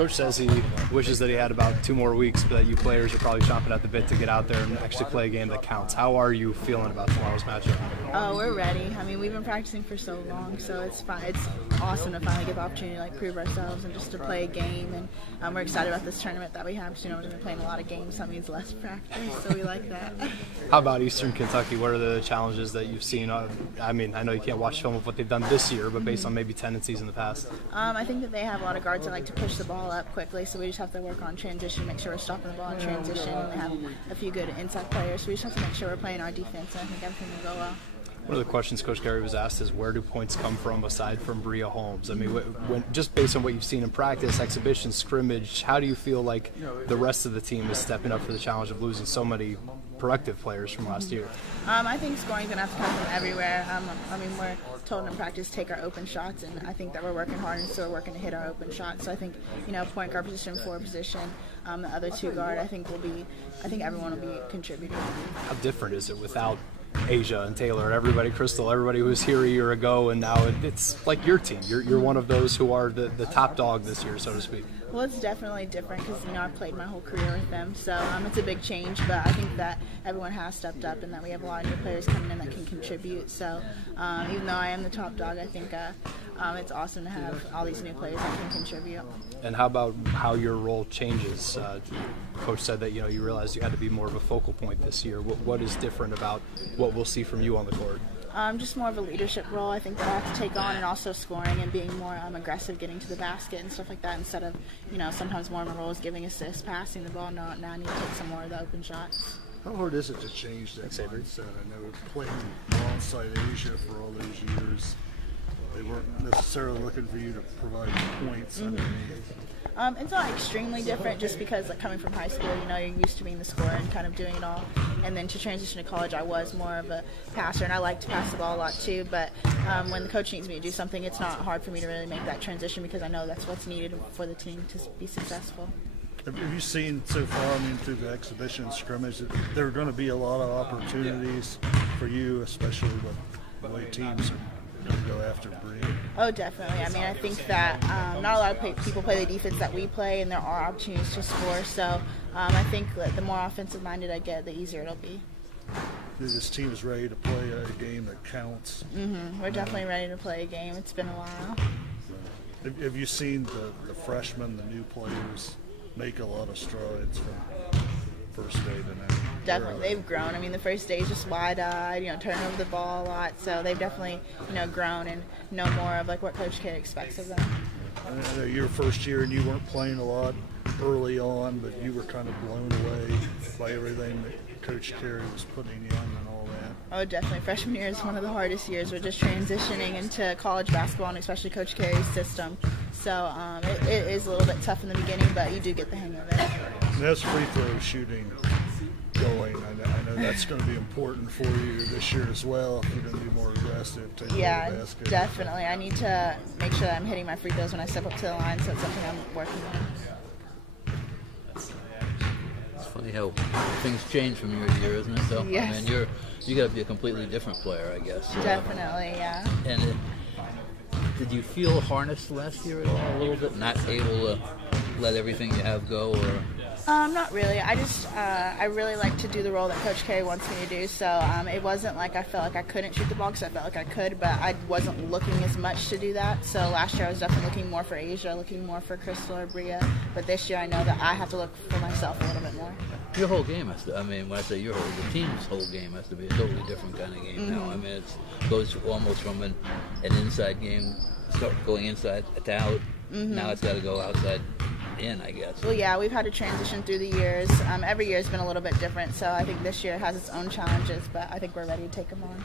Coach says he wishes that he had about 2 more weeks, but that you players are probably chomping at the bit to get out there and actually play a game that counts. How are you feeling about tomorrow's matchup? Oh, we're ready. I mean, we've been practicing for so long, so it's fun. It's awesome to finally get the opportunity to prove ourselves and just to play a game. And we're excited about this tournament that we have because we're going to be playing a lot of games. So that means less practice, so we like that. How about Eastern Kentucky? What are the challenges that you've seen? I mean, I know you can't watch film of what they've done this year, but based on maybe tendencies in the past. I think that they have a lot of guards that like to push the ball up quickly, so we just have to work on transition, make sure we're stopping the ball in transition. And they have a few good inside players, so we just have to make sure we're playing our defense, and I think everything will go well. One of the questions Coach Carey was asked is, where do points come from aside from Bria Holmes? I mean, just based on what you've seen in practice, exhibition, scrimmage, how do you feel like the rest of the team is stepping up for the challenge of losing so many productive players from last year? I think scoring's going to have to come from everywhere. I mean, we're told in practice take our open shots, and I think that we're working hard, and so we're working to hit our open shots. So I think, point guard position, forward position, the other two guard, I think everyone will be contributing. How different is it without Asia and Taylor and everybody, Crystal, everybody who was here a year ago, and now it's like your team. You're one of those who are the top dog this year, so to speak. Well, it's definitely different because, I've played my whole career with them, so it's a big change, but I think that everyone has stepped up and that we have a lot of new players coming in that can contribute. So even though I am the top dog, I think it's awesome to have all these new players that can contribute. And how about how your role changes? Coach said that, you realized you had to be more of a focal point this year. What is different about what we'll see from you on the court? Just more of a leadership role, I think, that I have to take on, and also scoring and being more aggressive, getting to the basket and stuff like that, instead of, sometimes more of my role is giving assists, passing the ball. Now I need to take some more of the open shots. How hard is it to change that mindset? I know playing alongside Asia for all those years, they weren't necessarily looking for you to provide points underneath. It's not extremely different just because, coming from high school, you're used to being the scorer and kind of doing it all. And then to transition to college, I was more of a passer, and I like to pass the ball a lot too. But when the coach needs me to do something, it's not hard for me to really make that transition because I know that's what's needed for the team to be successful. Have you seen so far, through the exhibition and scrimmage, that there are going to be a lot of opportunities for you, especially with the way teams are going to go after Bree? Oh, definitely. I think that not a lot of people play the defense that we play, and there are opportunities to score. So I think that the more offensive-minded I get, the easier it'll be. This team is ready to play a game that counts. We're definitely ready to play a game. It's been a while. Have you seen the freshmen, the new players, make a lot of strides from first day to now? Definitely, they've grown. The first day is just wide-eyed, turning over the ball a lot. So they've definitely, grown and know more of what Coach Carey expects of them. I know your first year and you weren't playing a lot early on, but you were kind of blown away by everything that Coach Carey was putting you on and all that. Oh, definitely. Freshman year is one of the hardest years. We're just transitioning into college basketball, and especially Coach Carey's system. So it is a little bit tough in the beginning, but you do get the hang of it. And as free throw shooting going, I know that's going to be important for you this year as well. If you're going to be more aggressive. Yeah, definitely. I need to make sure that I'm hitting my free throws when I step up to the line, so it's something I'm working on. It's funny how things change from year to year, isn't it? So, yes. You got to be a completely different player, I guess. Definitely, yeah. And did you feel harnessed last year at all, a little bit, not able to let everything you have go, or? Not really. I really like to do the role that Coach Carey wants me to do. So it wasn't like I felt like I couldn't shoot the ball, because I felt like I could, but I wasn't looking as much to do that. So last year I was definitely looking more for Asia, looking more for Crystal or Bria. But this year I know that I have to look for myself a little bit more. Your whole game has to, when I say your whole, the team's whole game has to be a totally different kind of game now. It goes almost from an inside game, going inside to out. Now it's got to go outside in, I guess. Well, yeah, we've had to transition through the years. Every year has been a little bit different, so I think this year has its own challenges, but I think we're ready to take them on.